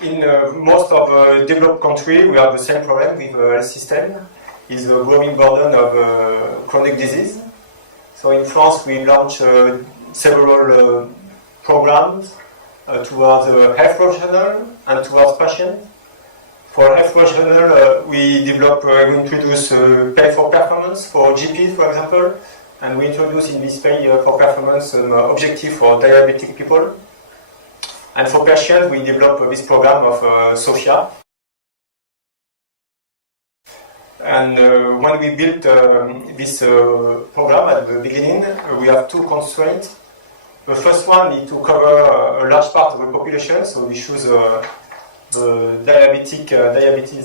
In most of developed countries, we have the same problem with the health system, is the growing burden of chronic disease. So in France, we launched several programs towards health professionals and towards patients. For health professionals, we introduce pay for performance for GPs, for example, and we introduce in this pay for performance an objective for diabetic people. And for patients, we develop this program of SOFIA. And when we built this program at the beginning, we have two constraints. The first one is to cover a large part of the population, so we choose diabetes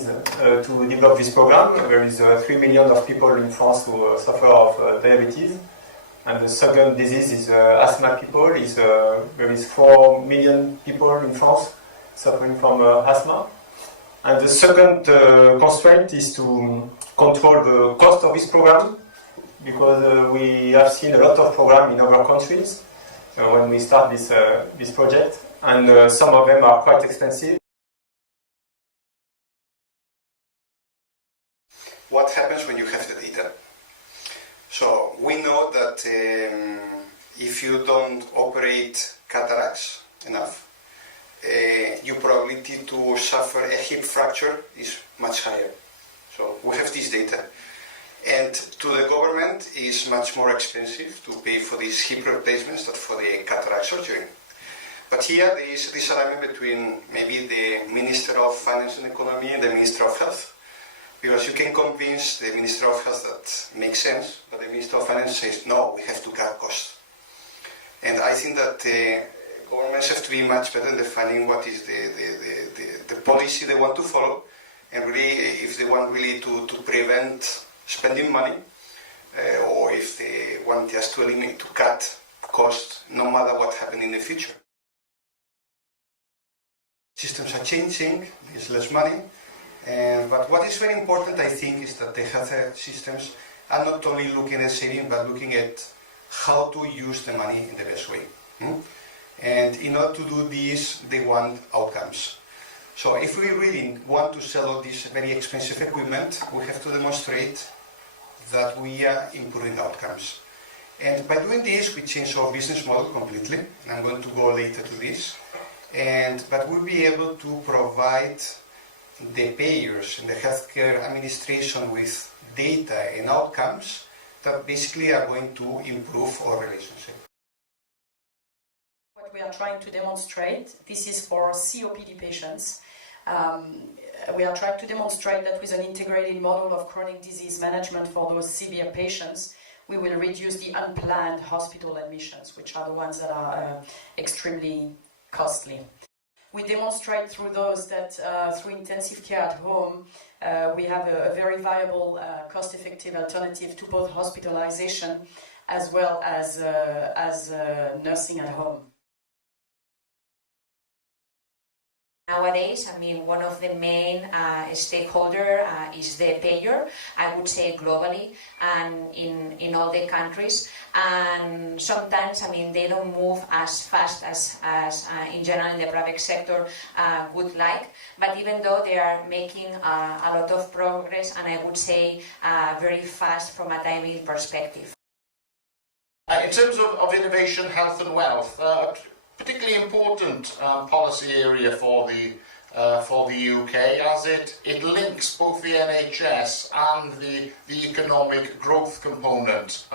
to develop this program. There is 3 million of people in France who suffer of diabetes. And the second disease is asthma people. There is 4 million people in France suffering from asthma. And the second constraint is to control the cost of this program, because we have seen a lot of programs in other countries when we start this project, and some of them are quite expensive. What happens when you have the data? So we know that if you don't operate cataracts enough, your probability to suffer a hip fracture is much higher. So we have this data. And to the government, it's much more expensive to pay for these hip replacements than for the cataract surgery. But here there is this alignment between maybe the Minister of Finance and Economy and the Minister of Health. Because you can convince the Minister of Health that makes sense, but the Minister of Finance says, no, we have to cut costs. And I think that governments have to be much better in defining what is the policy they want to follow, and really, if they want really to prevent spending money, or if they want just to cut costs, no matter what happens in the future. Systems are changing, there's less money. But what is very important, I think, is that the health systems are not only looking at saving, but looking at how to use the money in the best way. And in order to do this, they want outcomes. So if we really want to sell all this very expensive equipment, we have to demonstrate that we are improving outcomes. And by doing this, we change our business model completely. And I'm going to go later to this. But we'll be able to provide the payers and the healthcare administration with data and outcomes that basically are going to improve our relationship. What we are trying to demonstrate, this is for COPD patients. We are trying to demonstrate that with an integrated model of chronic disease management for those severe patients, we will reduce the unplanned hospital admissions, which are the ones that are extremely costly. We demonstrate through those that through intensive care at home, we have a very viable, cost-effective alternative to both hospitalization as well as nursing at home. Nowadays, I mean, one of the main stakeholders is the payer, I would say globally and in all the countries. And sometimes, I mean, they don't move as fast as in general in the private sector would like. But even though they are making a lot of progress, and I would say very fast from a timing perspective. In terms of innovation, health and wealth, particularly important policy area for the UK, as it links both the NHS and the economic growth component,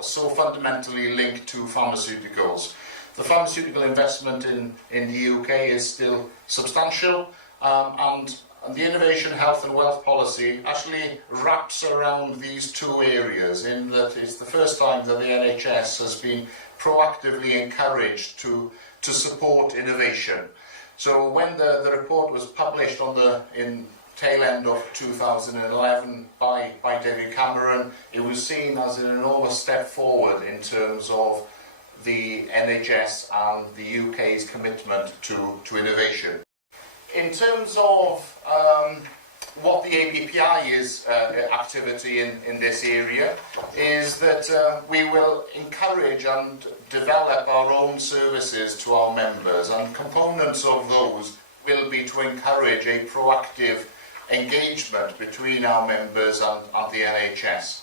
so fundamentally linked to pharmaceuticals. The pharmaceutical investment in the UK is still substantial, and the innovation, health and wealth policy actually wraps around these two areas, in that it's the first time that the NHS has been proactively encouraged to support innovation. So when the report was published in tail end of 2011 by David Cameron, it was seen as an enormous step forward in terms of the NHS and the UK's commitment to innovation. In terms of what the ABPI's activity in this area is that we will encourage and develop our own services to our members, and components of those will be to encourage a proactive engagement between our members and the NHS.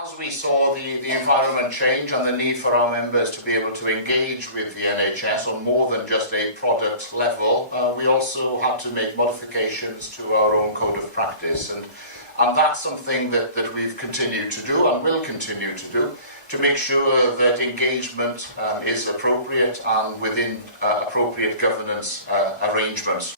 As we saw the environment change and the need for our members to be able to engage with the NHS on more than just a product level, we also had to make modifications to our own code of practice. And that's something that we've continued to do and will continue to do to make sure that engagement is appropriate and within appropriate governance arrangements.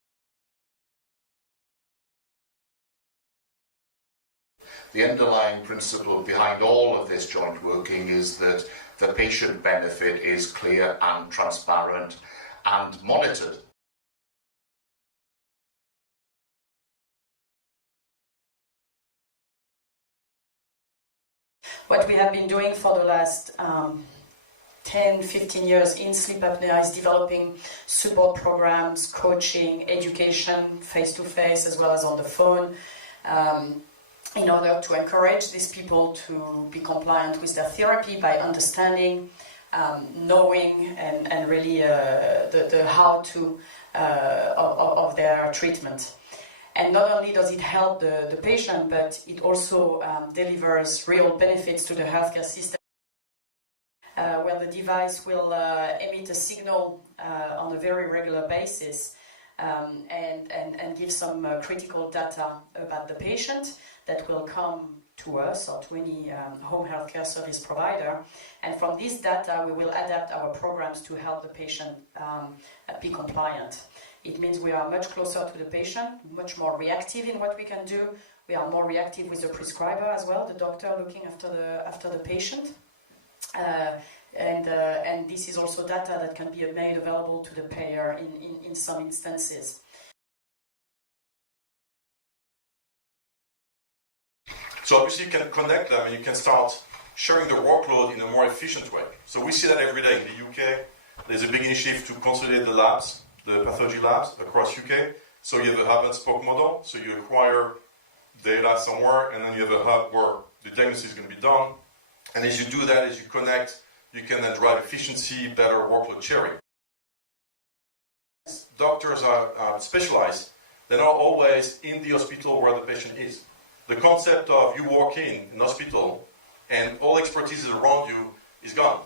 The underlying principle behind all of this joint working is that the patient benefit is clear and transparent and monitored. What we have been doing for the last 10-15 years in sleep apnea is developing support programs, coaching, education, face-to-face as well as on the phone, in order to encourage these people to be compliant with their therapy by understanding, knowing, and really the how-to of their treatment. And not only does it help the patient, but it also delivers real benefits to the healthcare system, where the device will emit a signal on a very regular basis and give some critical data about the patient that will come to us or to any home healthcare service provider. And from this data, we will adapt our programs to help the patient be compliant. It means we are much closer to the patient, much more reactive in what we can do. We are more reactive with the prescriber as well, the doctor looking after the patient. And this is also data that can be made available to the payer in some instances. So obviously you can connect them and you can start sharing the workload in a more efficient way. So we see that every day in the UK. There's a big initiative to consolidate the labs, the pathology labs across UK. So you have a hub and spoke model. So you acquire data somewhere and then you have a hub where the diagnosis is going to be done. And as you do that, as you connect, you can then drive efficiency, better workload sharing. Doctors are specialized. They're not always in the hospital where the patient is. The concept of you walk in an hospital and all expertise around you is gone,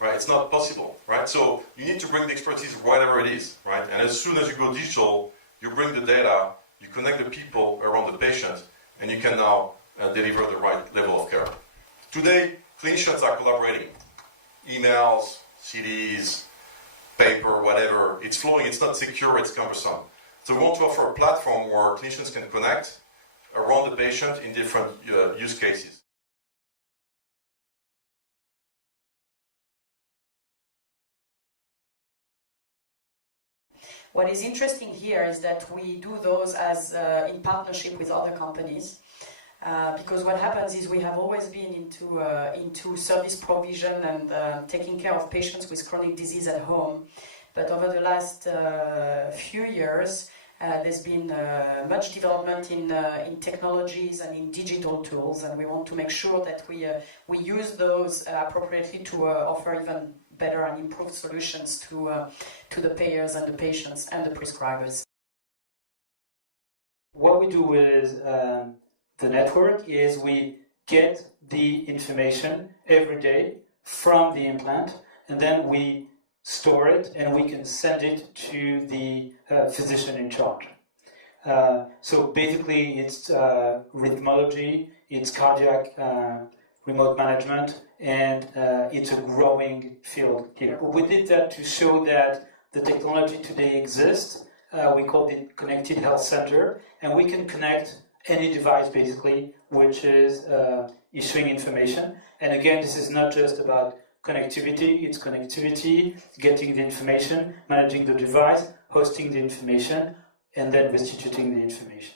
right? It's not possible, right? So you need to bring the expertise wherever it is, right? And as soon as you go digital, you bring the data, you connect the people around the patient, and you can now deliver the right level of care. Today, clinicians are collaborating. Emails, CDs, paper, whatever. It's flowing, it's not secure, it's cumbersome. So we want to offer a platform where clinicians can connect around the patient in different use cases. What is interesting here is that we do those as in partnership with other companies, because what happens is we have always been into service provision and taking care of patients with chronic disease at home. But over the last few years, there's been much development in technologies and in digital tools, and we want to make sure that we use those appropriately to offer even better and improved solutions to the payers and the patients and the prescribers. What we do with the network is we get the information every day from the implant, and then we store it and we can send it to the physician in charge. So basically it's rhythmology, it's cardiac remote management, and it's a growing field here. We did that to show that the technology today exists. We call it Connected Health Center, and we can connect any device basically which is issuing information. And again, this is not just about connectivity, it's connectivity, getting the information, managing the device, hosting the information, and then restituting the information.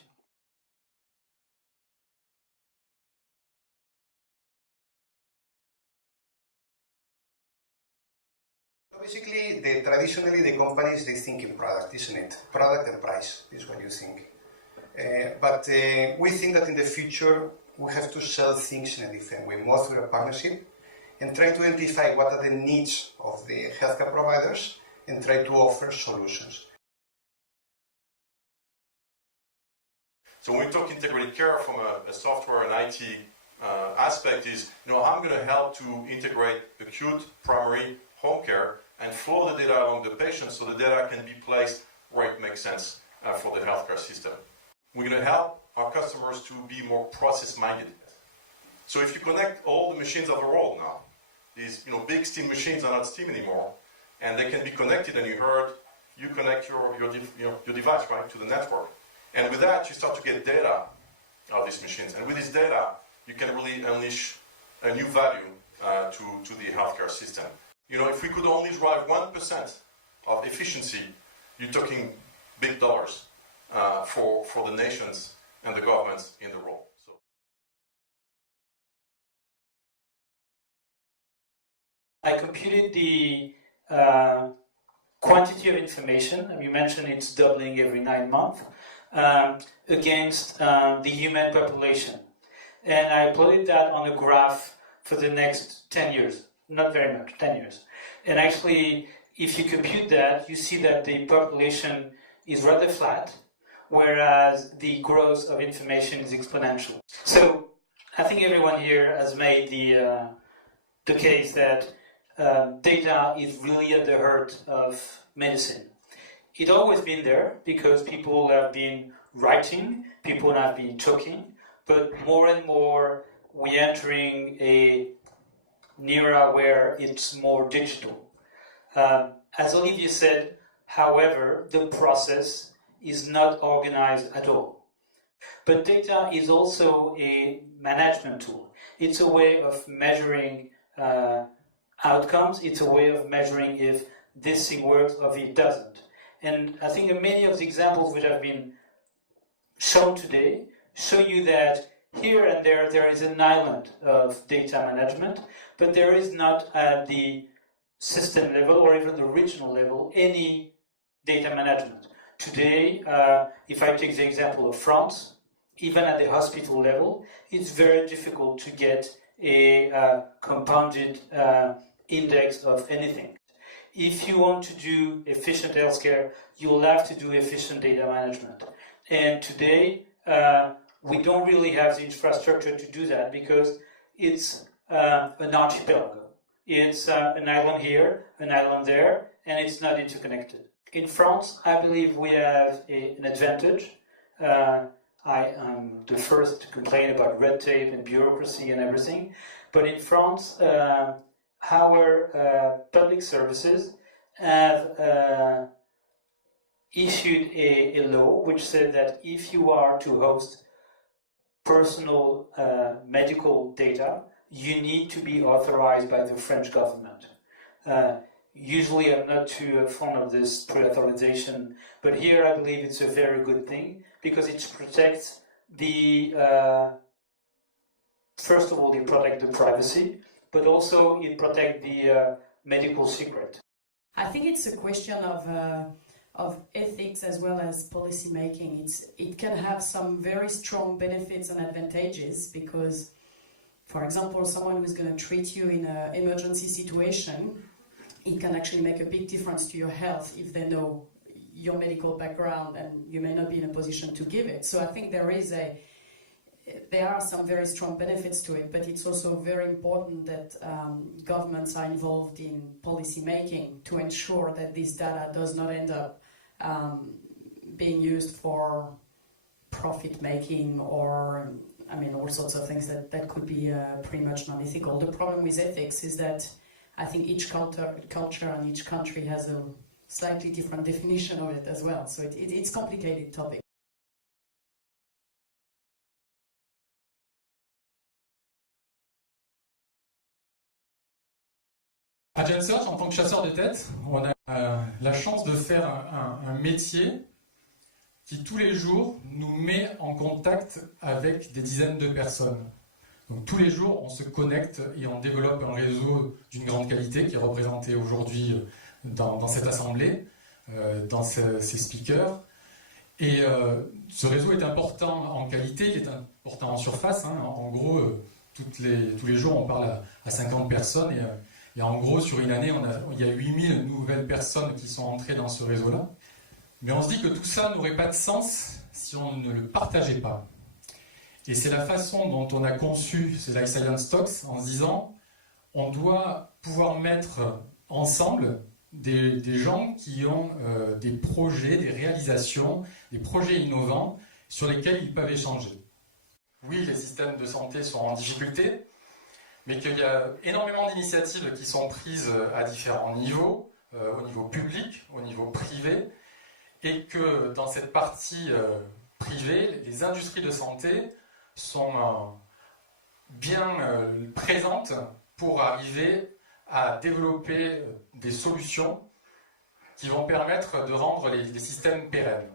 Basically, traditionally the companies, they think in product, isn't it? Product and price is what you think. But we think that in the future we have to sell things in a different way, more through a partnership, and try to identify what are the needs of the healthcare providers and try to offer solutions. So when we talk integrated care from a software and IT aspect is, I'm going to help to integrate acute, primary, home care and flow the data along the patient so the data can be placed where it makes sense for the healthcare system. We're going to help our customers to be more process-minded. So if you connect all the machines of the world now, these big steam machines are not steam anymore, and they can be connected, and you connect your device, right, to the network. And with that, you start to get data of these machines. And with this data, you can really unleash a new value to the healthcare system. If we could only drive 1% of efficiency, you're talking big dollars for the nations and the governments in the world. I computed the quantity of information, and you mentioned it's doubling every 9 months, against the human population. And I plotted that on a graph for the next 10 years. Not very much, 10 years. And actually, if you compute that, you see that the population is rather flat, whereas the growth of information is exponential. So I think everyone here has made the case that data is really at the heart of medicine. It's always been there because people have been writing, people have been talking, but more and more we're entering an era where it's more digital. As Olivier said, however, the process is not organized at all. But data is also a management tool. It's a way of measuring outcomes. It's a way of measuring if this thing works or if it doesn't. And I think many of the examples which have been shown today show you that here and there is an island of data management, but there is not at the system level or even the regional level any data management. Today, if I take the example of France, even at the hospital level, it's very difficult to get a compounded index of anything. If you want to do efficient healthcare, you'll have to do efficient data management. And today, we don't really have the infrastructure to do that because it's an archipelago. It's an island here, an island there, and it's not interconnected. In France, I believe we have an advantage. I am the first to complain about red tape and bureaucracy and everything. But in France, our public services have issued a law which said that if you are to host personal medical data, you need to be authorized by the French government. Usually I'm not too fond of this pre-authorization, but here I believe it's a very good thing because it protects the, first of all, it protects the privacy, but also it protects the medical secret. I think it's a question of ethics as well as policy making. It can have some very strong benefits and advantages because, for example, someone who's going to treat you in an emergency situation, it can actually make a big difference to your health if they know your medical background and you may not be in a position to give it. So I think there are some very strong benefits to it, but it's also very important that governments are involved in policy making to ensure that this data does not end up being used for profit making or all sorts of things that could be pretty much non-ethical. The problem with ethics is that I think each culture and each country has a slightly different definition of it as well. So it's a complicated topic. À GenSearch, en tant que chasseur de tête, on a la chance de faire un métier qui tous les jours nous met en contact avec des dizaines de personnes. Donc tous les jours, on se connecte et on développe un réseau d'une grande qualité qui est représenté aujourd'hui dans cette assemblée, dans ces speakers. Et ce réseau est important en qualité, il est important en surface. En gros, tous les jours, on parle à 50 personnes et en gros, sur une année, il y a 8000 nouvelles personnes qui sont entrées dans ce réseau-là. Mais on se dit que tout ça n'aurait pas de sens si on ne le partageait pas. Et c'est la façon dont on a conçu ces Life Science Talks en se disant on doit pouvoir mettre ensemble des gens qui ont des projets, des réalisations, des projets innovants sur lesquels ils peuvent échanger. Oui, les systèmes de santé sont en difficulté, mais qu'il y a énormément d'initiatives qui sont prises à différents niveaux, au niveau public, au niveau privé, et que dans cette partie privée, les industries de santé sont bien présentes pour arriver à développer des solutions qui vont permettre de rendre les systèmes pérennes.